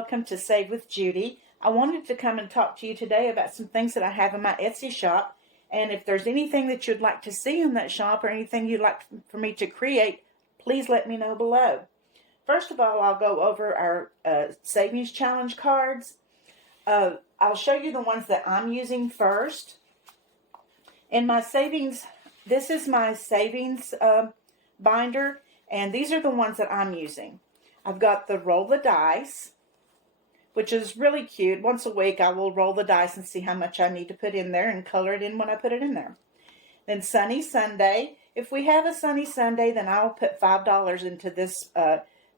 welcome to Save with Judy. I wanted to come and talk to you today about some things that I have in my Etsy shop. And if there's anything that you'd like to see in that shop or anything you'd like for me to create, please let me know below. First of all, I'll go over our Savings Challenge cards. I'll show you the ones that I'm using first. In my savings, this is my savings binder, and these are the ones that I'm using. I've got the Roll the Dice, which is really cute. Once a week, I will roll the dice and see how much I need to put in there and color it in when I put it in there. Then Sunny Sunday. If we have a Sunny Sunday, then I'll put $5 into this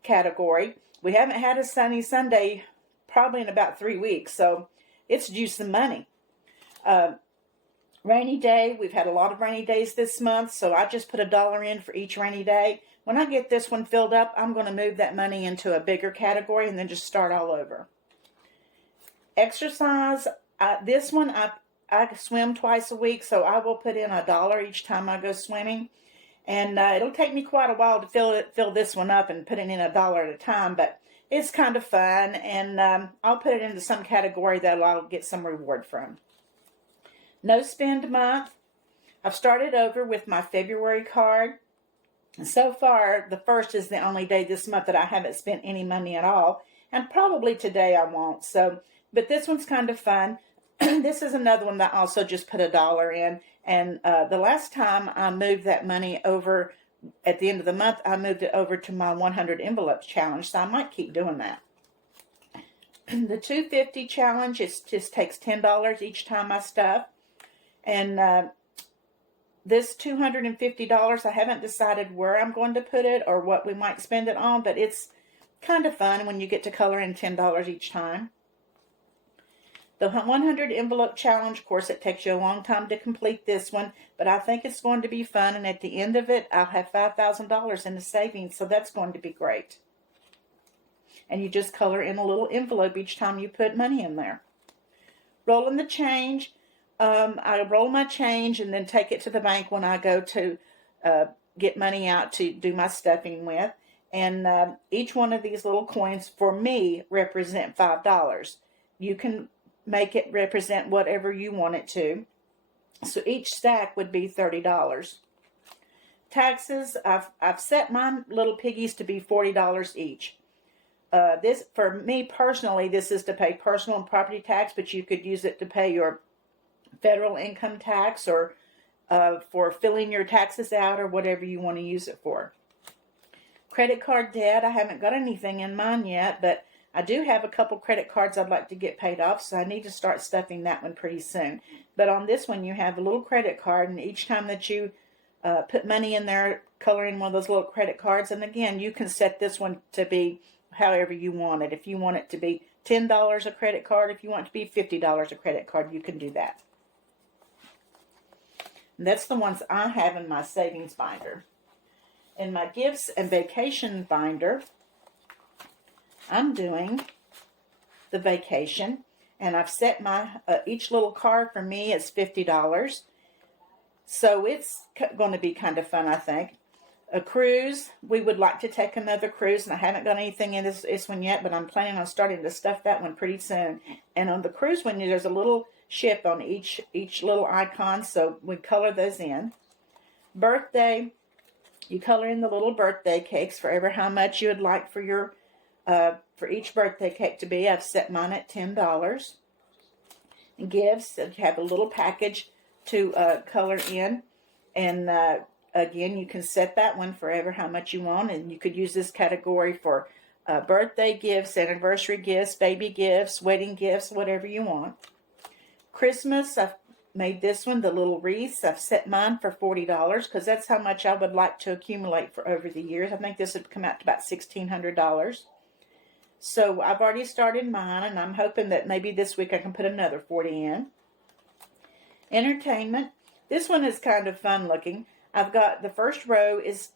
category. We haven't had a Sunny Sunday probably in about 3 weeks, so it's due some money. Rainy day. We've had a lot of rainy days this month, so I just put $1 in for each rainy day. When I get this one filled up, I'm going to move that money into a bigger category and then just start all over. Exercise. This one, I swim twice a week, so I will put in $1 each time I go swimming. And it'll take me quite a while to fill this one up and put it in $1 at a time, but it's kind of fun, and I'll put it into some category that I'll get some reward from. No Spend Month. I've started over with my February card. And so far, the 1st is the only day this month that I haven't spent any money at all. And probably today I won't. But this one's kind of fun. This is another one that I also just put $1 in. And the last time I moved that money over at the end of the month, I moved it over to my 100 envelopes challenge. So I might keep doing that. The 250 challenge, it just takes $10 each time I stuff. And this $250, I haven't decided where I'm going to put it or what we might spend it on, but it's kind of fun when you get to color in $10 each time. The 100 envelope challenge, of course, it takes you a long time to complete this one, but I think it's going to be fun, and at the end of it, I'll have $5,000 in the savings, so that's going to be great. And you just color in a little envelope each time you put money in there. Rolling the change. I roll my change and then take it to the bank when I go to get money out to do my stuffing with. And each one of these little coins, for me, represent $5. You can make it represent whatever you want it to. So each stack would be $30. Taxes, I've set my little piggies to be $40 each. This, for me personally, this is to pay personal and property tax, but you could use it to pay your federal income tax or for filling your taxes out or whatever you want to use it for. Credit card debt, I haven't got anything in mine yet, but I do have a couple credit cards I'd like to get paid off, so I need to start stuffing that one pretty soon. But on this one, you have a little credit card, and each time that you put money in there, color in one of those little credit cards, and again, you can set this one to be however you want it. If you want it to be $10 a credit card, if you want it to be $50 a credit card, you can do that. And that's the ones I have in my savings binder. In my gifts and vacation binder, I'm doing the vacation, and I've set my each little card for me is $50. So it's going to be kind of fun, I think. A cruise, we would like to take another cruise, and I haven't got anything in this one yet, but I'm planning on starting to stuff that one pretty soon. And on the cruise one, there's a little ship on each little icon, so we color those in. Birthday, you color in the little birthday cakes for ever how much you would like for your for each birthday cake to be. I've set mine at $10. And gifts, you have a little package to color in, and again, you can set that one forever how much you want, and you could use this category for birthday gifts, anniversary gifts, baby gifts, wedding gifts, whatever you want. Christmas, I've made this one, the little wreaths. I've set mine for $40 because that's how much I would like to accumulate for over the years. I think this would come out to about $1,600. So I've already started mine, and I'm hoping that maybe this week I can put another 40 in. Entertainment. This one is kind of fun looking. I've got the first row is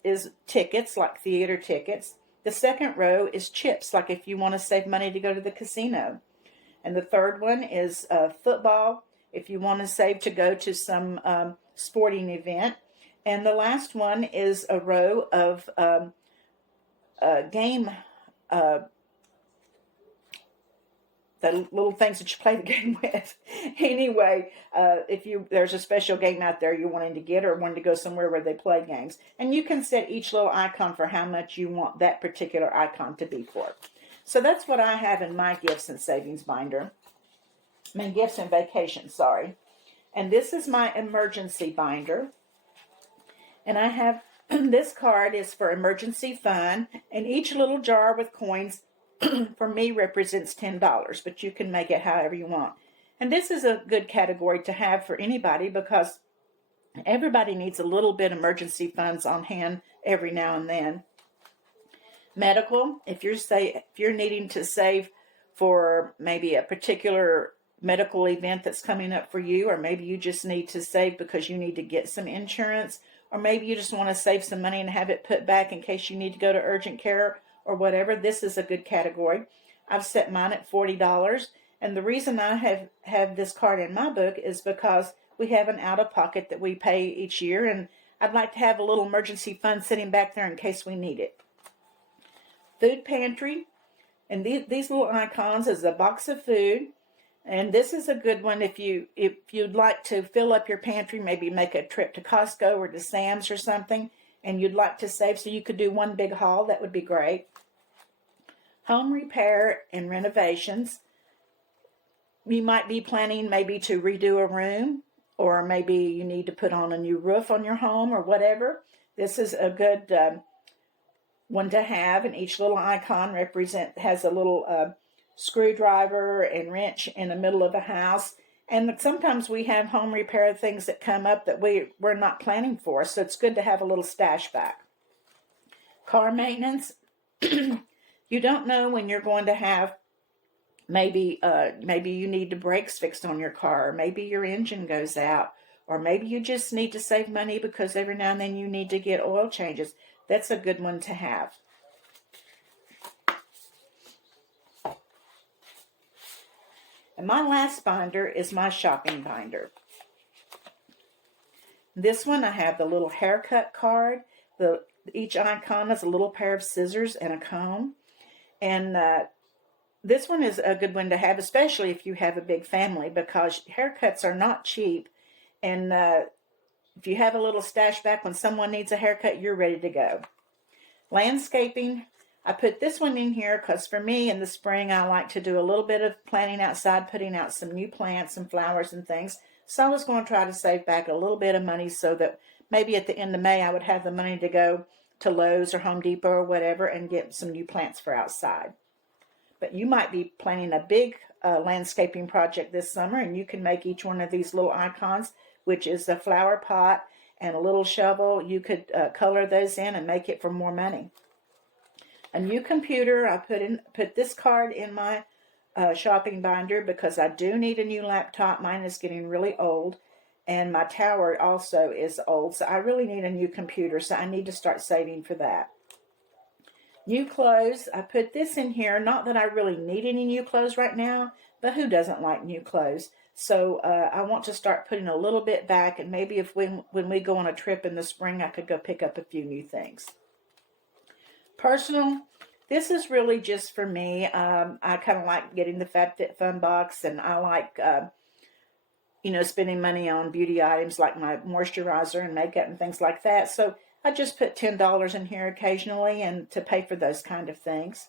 tickets, like theater tickets. The second row is chips, like if you want to save money to go to the casino. And the third one is football, if you want to save to go to some sporting event. And the last one is a row of game the little things that you play the game with. Anyway, if there's a special game out there you're wanting to get or wanting to go somewhere where they play games. And you can set each little icon for how much you want that particular icon to be for. So that's what I have in my gifts and savings binder. I mean, gifts and vacations, sorry. And this is my emergency binder. And I have, this card is for emergency fund. And each little jar with coins for me represents $10, but you can make it however you want. And this is a good category to have for anybody because everybody needs a little bit of emergency funds on hand every now and then. Medical, if you're needing to save for maybe a particular medical event that's coming up for you, or maybe you just need to save because you need to get some insurance, or maybe you just want to save some money and have it put back in case you need to go to urgent care or whatever, this is a good category. I've set mine at $40. And the reason I have this card in my book is because we have an out-of-pocket that we pay each year, and I'd like to have a little emergency fund sitting back there in case we need it. Food pantry, and these little icons is a box of food. And this is a good one if you'd like to fill up your pantry, maybe make a trip to Costco or to Sam's or something, and you'd like to save so you could do one big haul, that would be great. Home repair and renovations. You might be planning maybe to redo a room, or maybe you need to put on a new roof on your home or whatever. This is a good one to have, and each little icon has a little screwdriver and wrench in the middle of the house. And sometimes we have home repair things that come up that we're not planning for, so it's good to have a little stash back. Car maintenance. You don't know when you're going to have maybe you need the brakes fixed on your car, or maybe your engine goes out, or maybe you just need to save money because every now and then you need to get oil changes. That's a good one to have. And my last binder is my shopping binder. This one I have the little haircut card. Each icon is a little pair of scissors and a comb. And this one is a good one to have, especially if you have a big family, because haircuts are not cheap. And if you have a little stash back when someone needs a haircut, you're ready to go. Landscaping, I put this one in here because for me in the spring, I like to do a little bit of planting outside, putting out some new plants and flowers and things. So I was going to try to save back a little bit of money so that maybe at the end of May, I would have the money to go to Lowe's or Home Depot or whatever and get some new plants for outside. But you might be planning a big landscaping project this summer, and you can make each one of these little icons, which is a flower pot and a little shovel. You could color those in and make it for more money. A new computer, I put this card in my shopping binder because I do need a new laptop. Mine is getting really old, and my tower also is old, so I really need a new computer, so I need to start saving for that. New clothes, I put this in here, not that I really need any new clothes right now, but who doesn't like new clothes? So I want to start putting a little bit back, and maybe when we go on a trip in the spring, I could go pick up a few new things. Personal, this is really just for me. I kind of like getting the FabFitFun box, and I like spending money on beauty items like my moisturizer and makeup and things like that. So I just put $10 in here occasionally and to pay for those kind of things.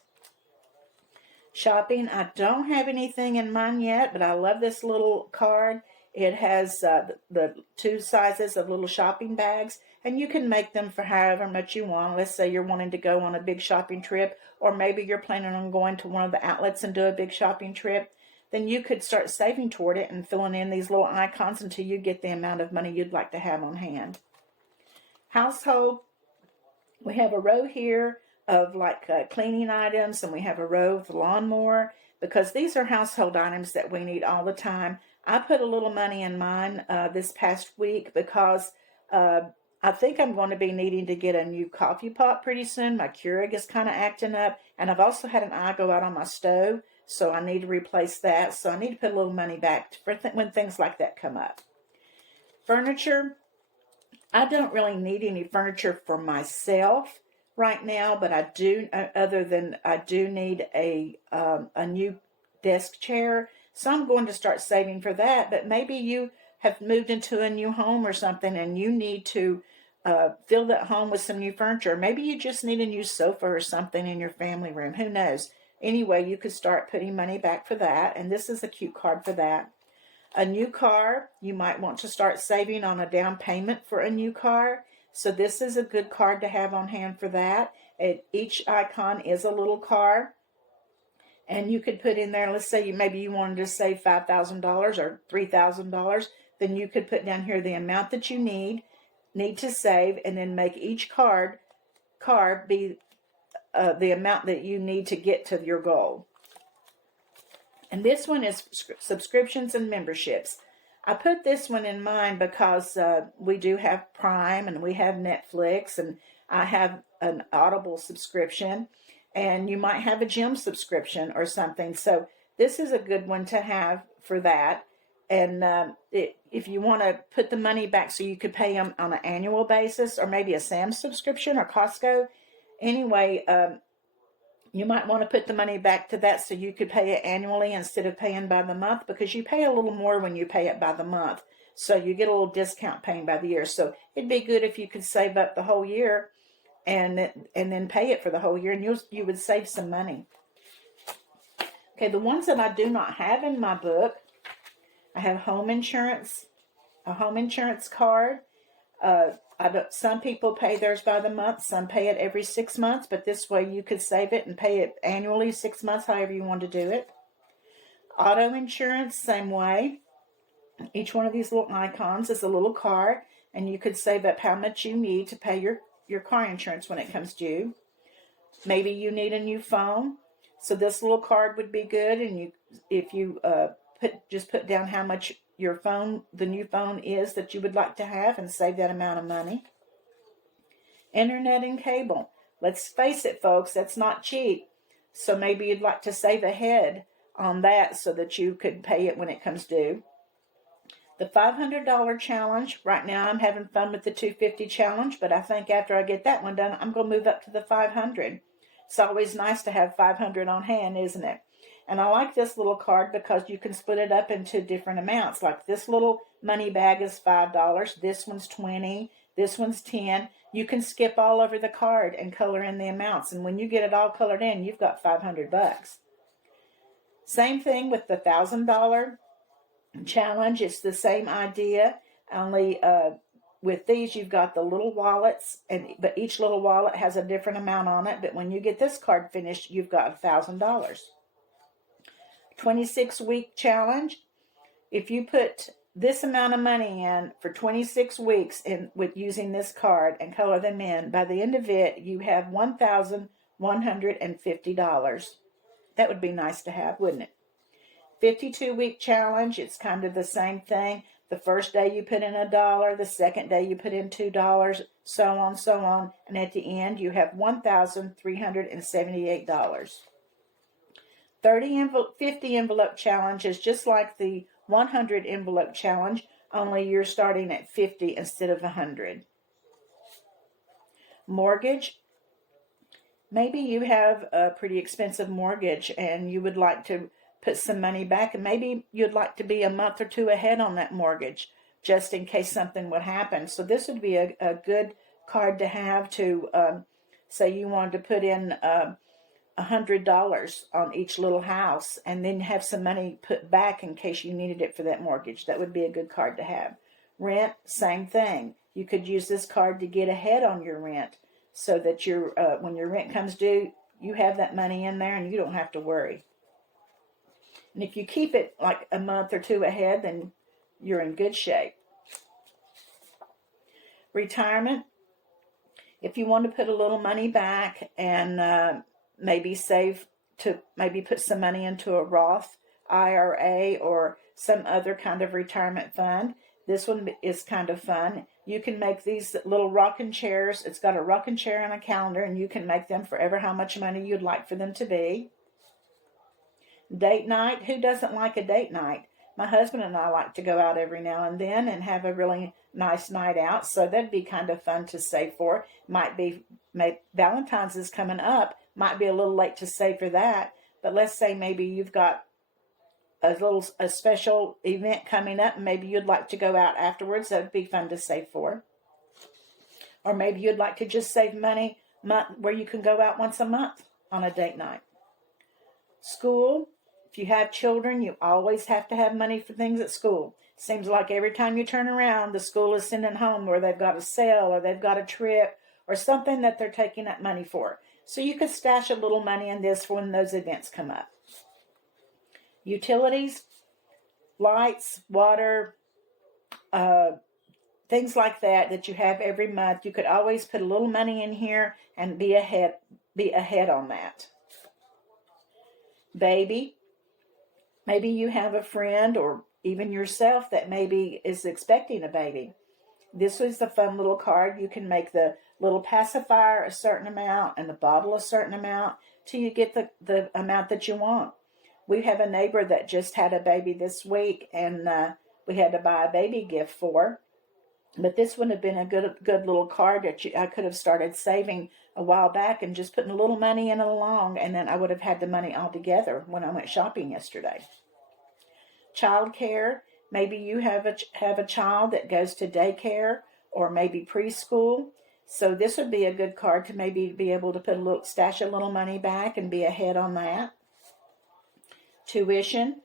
Shopping, I don't have anything in mine yet, but I love this little card. It has the two sizes of little shopping bags, and you can make them for however much you want. Let's say you're wanting to go on a big shopping trip, or maybe you're planning on going to one of the outlets and do a big shopping trip. Then you could start saving toward it and filling in these little icons until you get the amount of money you'd like to have on hand. Household, we have a row here of cleaning items, and we have a row of the lawnmower, because these are household items that we need all the time. I put a little money in mine this past week because I think I'm going to be needing to get a new coffee pot pretty soon. My Keurig is kind of acting up, and I've also had an eye go out on my stove, so I need to replace that. So I need to put a little money back for when things like that come up. Furniture, I don't really need any furniture for myself right now, but I do. I do need a new desk chair. So I'm going to start saving for that. But maybe you have moved into a new home or something and you need to fill that home with some new furniture. Maybe you just need a new sofa or something in your family room. Who knows? Anyway, you could start putting money back for that. And this is a cute card for that. A new car, you might want to start saving on a down payment for a new car. So this is a good card to have on hand for that. Each icon is a little car. And you could put in there, let's say maybe you wanted to save $5,000 or $3,000. Then you could put down here the amount that you need to save, and then make each card be the amount that you need to get to your goal. And this one is subscriptions and memberships. I put this one in mind because we do have Prime and we have Netflix, and I have an Audible subscription, and you might have a gym subscription or something. So this is a good one to have for that. And if you want to put the money back so you could pay them on an annual basis, or maybe a Sam's subscription or Costco. Anyway, you might want to put the money back to that so you could pay it annually instead of paying by the month, because you pay a little more when you pay it by the month. So you get a little discount paying by the year. So it'd be good if you could save up the whole year and then pay it for the whole year, and you would save some money. Okay, the ones that I do not have in my book, I have home insurance, a home insurance card. Some people pay theirs by the month, some pay it every 6 months, but this way you could save it and pay it annually, 6 months, however you want to do it. Auto insurance, same way. Each one of these little icons is a little card, and you could save up how much you need to pay your car insurance when it comes due. Maybe you need a new phone, so this little card would be good, and if you just put down how much the new phone is that you would like to have, and save that amount of money. Internet and cable. Let's face it, folks, that's not cheap. So maybe you'd like to save ahead on that so that you could pay it when it comes due. The $500 challenge. Right now I'm having fun with the $250 challenge, but I think after I get that one done, I'm going to move up to the $500. It's always nice to have $500 on hand, isn't it? And I like this little card because you can split it up into different amounts. Like this little money bag is $5. This one's $20. This one's $10. You can skip all over the card and color in the amounts. And when you get it all colored in, you've got $500. Same thing with the $1,000 challenge. It's the same idea. Only with these, you've got the little wallets, but each little wallet has a different amount on it. But when you get this card finished, you've got $1,000. 26-week challenge. If you put this amount of money in for 26 weeks with using this card and color them in, by the end of it, you have $1,150. That would be nice to have, wouldn't it? 52-week challenge. It's kind of the same thing. The first day you put in $1, the second day you put in $2, so on, and at the end you have $1,378. 50 envelope challenge is just like the 100 envelope challenge, only you're starting at 50 instead of 100. Mortgage. Maybe you have a pretty expensive mortgage and you would like to put some money back, and maybe you'd like to be a month or two ahead on that mortgage just in case something would happen. So this would be a good card to have to say you wanted to put in $100 on each little house and then have some money put back in case you needed it for that mortgage. That would be a good card to have. Rent, same thing. You could use this card to get ahead on your rent so that when your rent comes due, you have that money in there and you don't have to worry. And if you keep it like a month or two ahead, then you're in good shape. Retirement. If you want to put a little money back and maybe put some money into a Roth IRA or some other kind of retirement fund, this one is kind of fun. You can make these little rocking chairs. It's got a rocking chair and a calendar, and you can make them for ever how much money you'd like for them to be. Date night. Who doesn't like a date night? My husband and I like to go out every now and then and have a really nice night out, so that'd be kind of fun to save for. Valentine's is coming up. Might be a little late to save for that, but let's say maybe you've got a special event coming up, and maybe you'd like to go out afterwards. That would be fun to save for. Or maybe you'd like to just save money where you can go out once a month on a date night. School, if you have children, you always have to have money for things at school. Seems like every time you turn around, the school is sending home where they've got a sale or they've got a trip or something that they're taking that money for. So you could stash a little money in this for when those events come up. Utilities, lights, water, things like that you have every month. You could always put a little money in here and be ahead on that. Baby, maybe you have a friend or even yourself that maybe is expecting a baby. This was the fun little card. You can make the little pacifier a certain amount and the bottle a certain amount till you get the amount that you want. We have a neighbor that just had a baby this week, and we had to buy a baby gift for. But this would have been a good little card that I could have started saving a while back and just putting a little money in it along, and then I would have had the money all together when I went shopping yesterday. Child care. Maybe you have a child that goes to daycare or maybe preschool. So this would be a good card to maybe be able to stash a little money back and be ahead on that. Tuition,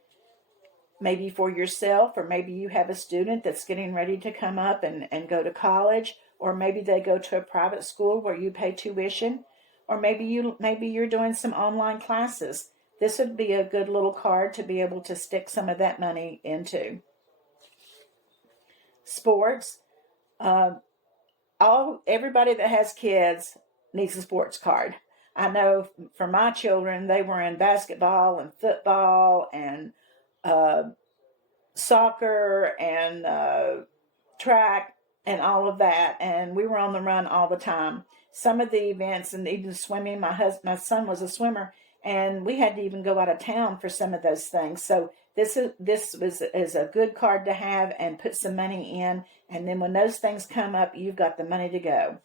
maybe for yourself, or maybe you have a student that's getting ready to come up and go to college, or maybe they go to a private school where you pay tuition, or maybe you're doing some online classes. This would be a good little card to be able to stick some of that money into. Sports, everybody that has kids needs a sports card. I know for my children, they were in basketball and football and soccer and track and all of that, and we were on the run all the time. Some of the events, and even swimming, my son was a swimmer, and we had to even go out of town for some of those things. So this is a good card to have and put some money in, and then when those things come up, you've got the money to go.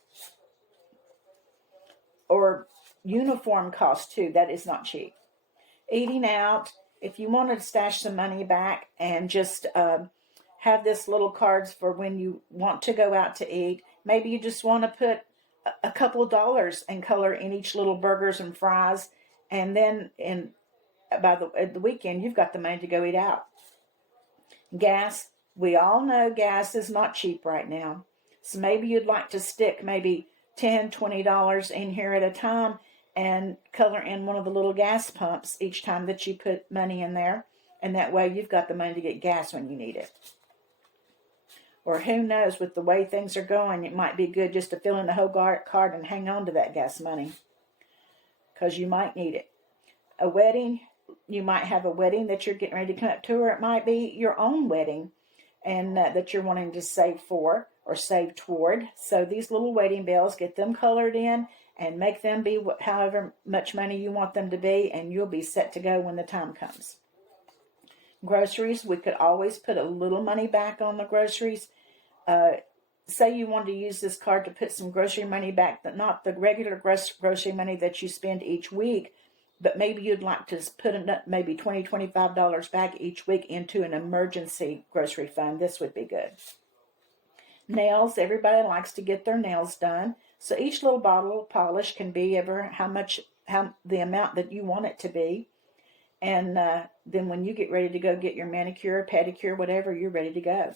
Or uniform cost too, that is not cheap. Eating out, if you want to stash some money back and just have this little cards for when you want to go out to eat, maybe you just want to put a couple of dollars and color in each little burgers and fries, and then by the weekend you've got the money to go eat out. Gas, we all know gas is not cheap right now, so maybe you'd like to stick maybe $10, $20 in here at a time and color in one of the little gas pumps each time that you put money in there, and that way you've got the money to get gas when you need it. Or who knows, with the way things are going, it might be good just to fill in the whole card and hang on to that gas money, because you might need it. A wedding, you might have a wedding that you're getting ready to come up to, or it might be your own wedding and that you're wanting to save for or save toward. So these little wedding bells, get them colored in and make them be however much money you want them to be, and you'll be set to go when the time comes. Groceries, we could always put a little money back on the groceries. Say you want to use this card to put some grocery money back, but not the regular grocery money that you spend each week, but maybe you'd like to put maybe $20, $25 back each week into an emergency grocery fund. This would be good. Nails, everybody likes to get their nails done. So each little bottle of polish can be the amount that you want it to be. And then when you get ready to go get your manicure, pedicure, whatever, you're ready to go.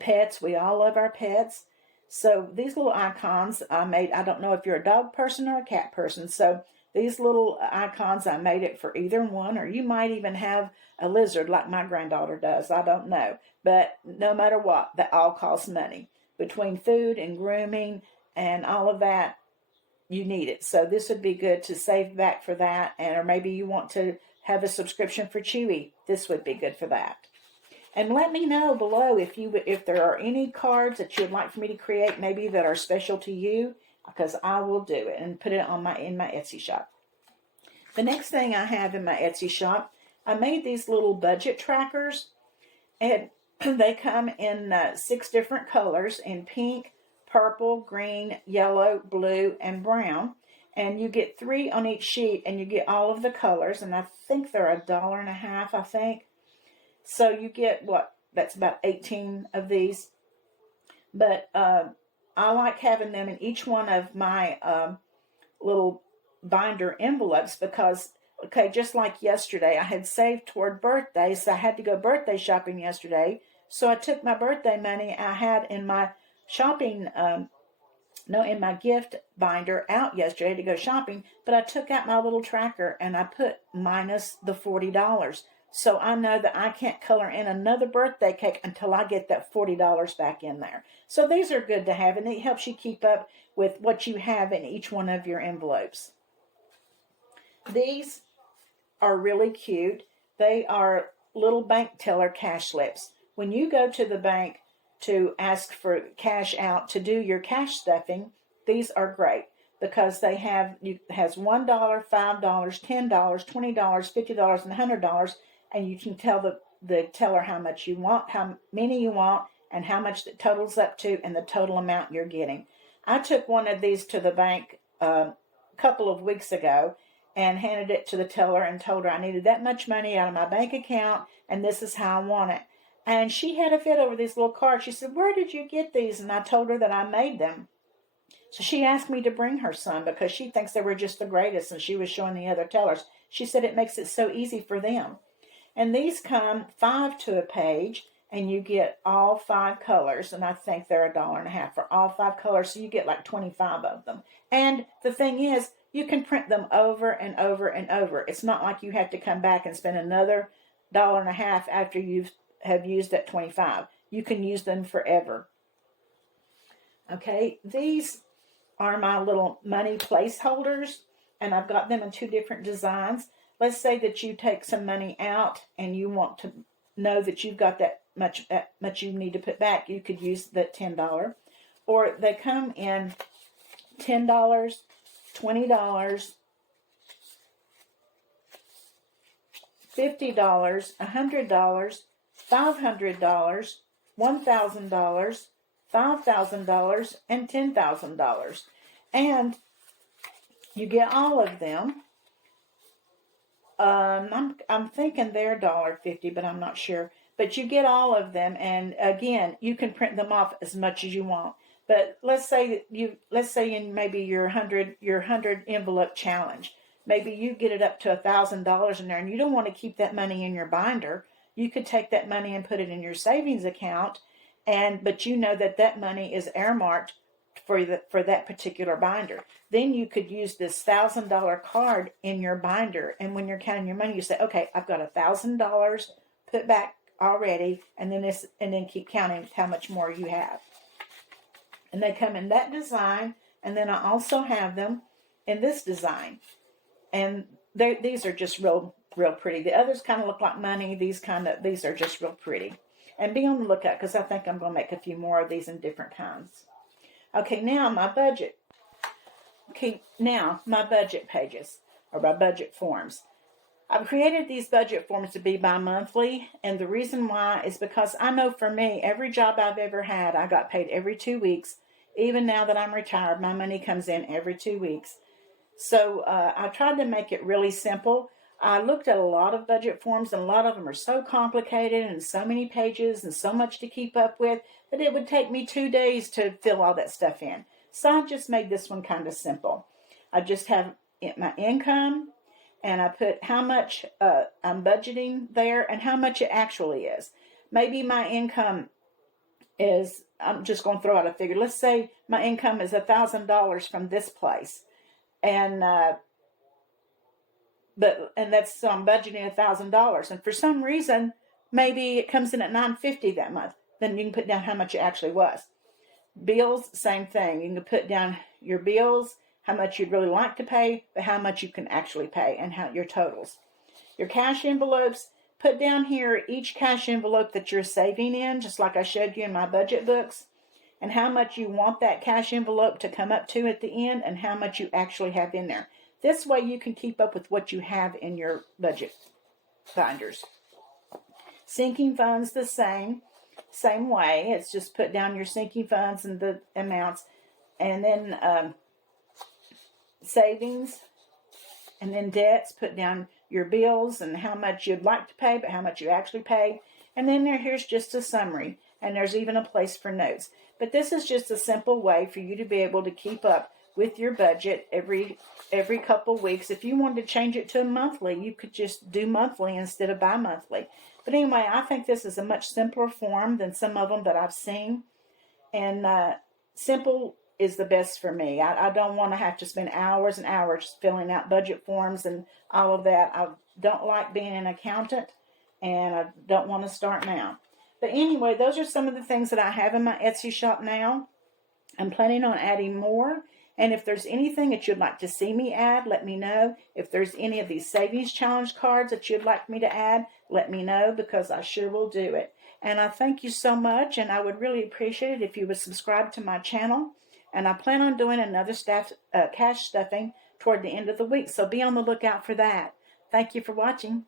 Pets, we all love our pets. So these little icons I made, I don't know if you're a dog person or a cat person. So these little icons, I made it for either one, or you might even have a lizard like my granddaughter does. I don't know. But no matter what, that all costs money. Between food and grooming and all of that, you need it. So this would be good to save back for that. Or maybe you want to have a subscription for Chewy. This would be good for that. And let me know below if there are any cards that you'd like for me to create, maybe that are special to you, because I will do it and put it in my Etsy shop. The next thing I have in my Etsy shop, I made these little budget trackers, and they come in 6 different colors, in pink, purple, green, yellow, blue, and brown. And you get 3 on each sheet, and you get all of the colors, and I think they're $1.50, I think. So you get that's about 18 of these. But I like having them in each one of my little binder envelopes because, okay, just like yesterday, I had saved toward birthdays, so I had to go birthday shopping yesterday. So I took my birthday money I had in my shopping, in my gift binder out yesterday to go shopping, but I took out my little tracker and I put minus the $40. So I know that I can't color in another birthday cake until I get that $40 back in there. So these are good to have, and it helps you keep up with what you have in each one of your envelopes. These are really cute. They are little bank teller cash slips. When you go to the bank to ask for cash out to do your cash stuffing, these are great because they has $1, $5, $10, $20, $50, and $100, and you can tell the teller how much you want, how many you want, and how much it totals up to, and the total amount you're getting. I took one of these to the bank a couple of weeks ago and handed it to the teller and told her I needed that much money out of my bank account, and this is how I want it. And she had a fit over these little cards. She said, "Where did you get these?" And I told her that I made them. So she asked me to bring her some because she thinks they were just the greatest, and she was showing the other tellers. She said it makes it so easy for them. And these come 5 to a page, and you get all 5 colors, and I think they're $1.50 for all 5 colors, so you get like 25 of them. And the thing is, you can print them over and over and over. It's not like you have to come back and spend another $1.50 after you have used that 25. You can use them forever. Okay, these are my little money placeholders, and I've got them in 2 different designs. Let's say that you take some money out and you want to know that you've got that much you need to put back. You could use the $10. Or they come in $10, $20, $50, $100, $500, $1,000, $5,000, and $10,000. And you get all of them. I'm thinking they're $1.50, but I'm not sure. But you get all of them, and again, you can print them off as much as you want. But let's say in maybe your 100 envelope challenge, maybe you get it up to $1,000 in there, and you don't want to keep that money in your binder. You could take that money and put it in your savings account, but you know that money is earmarked for that particular binder. Then you could use this $1,000 card in your binder, and when you're counting your money, you say, "Okay, I've got $1,000 put back already," and then keep counting how much more you have. And they come in that design, and then I also have them in this design, and these are just real pretty. The others kind of look like money. These are just real pretty. And be on the lookout because I think I'm going to make a few more of these in different kinds. Okay, now my budget. Okay, now my budget pages, or my budget forms. I've created these budget forms to be bi-monthly, and the reason why is because I know for me, every job I've ever had, I got paid every 2 weeks. Even now that I'm retired, my money comes in every 2 weeks. So I tried to make it really simple. I looked at a lot of budget forms, and a lot of them are so complicated and so many pages and so much to keep up with that it would take me 2 days to fill all that stuff in. So I just made this one kind of simple. I just have my income, and I put how much I'm budgeting there and how much it actually is. Maybe my income is, I'm just going to throw out a figure. Let's say my income is $1,000 from this place. And so I'm budgeting $1,000. And for some reason, maybe it comes in at $950 that month. Then you can put down how much it actually was. Bills, same thing. You can put down your bills, how much you'd really like to pay, but how much you can actually pay, and how your totals. Your cash envelopes, put down here each cash envelope that you're saving in, just like I showed you in my budget books, and how much you want that cash envelope to come up to at the end, and how much you actually have in there. This way you can keep up with what you have in your budget binders. Sinking funds, the same way. It's just put down your sinking funds and the amounts, and then savings, and then debts. Put down your bills and how much you'd like to pay, but how much you actually pay. And then here's just a summary, and there's even a place for notes. But this is just a simple way for you to be able to keep up with your budget every couple weeks. If you wanted to change it to a monthly, you could just do monthly instead of bi-monthly. But anyway, I think this is a much simpler form than some of them that I've seen. And simple is the best for me. I don't want to have to spend hours and hours filling out budget forms and all of that. I don't like being an accountant, and I don't want to start now. But anyway, those are some of the things that I have in my Etsy shop now. I'm planning on adding more. And if there's anything that you'd like to see me add, let me know. If there's any of these savings challenge cards that you'd like me to add, let me know, because I sure will do it. And I thank you so much, and I would really appreciate it if you would subscribe to my channel. And I plan on doing another cash stuffing toward the end of the week, so be on the lookout for that. Thank you for watching.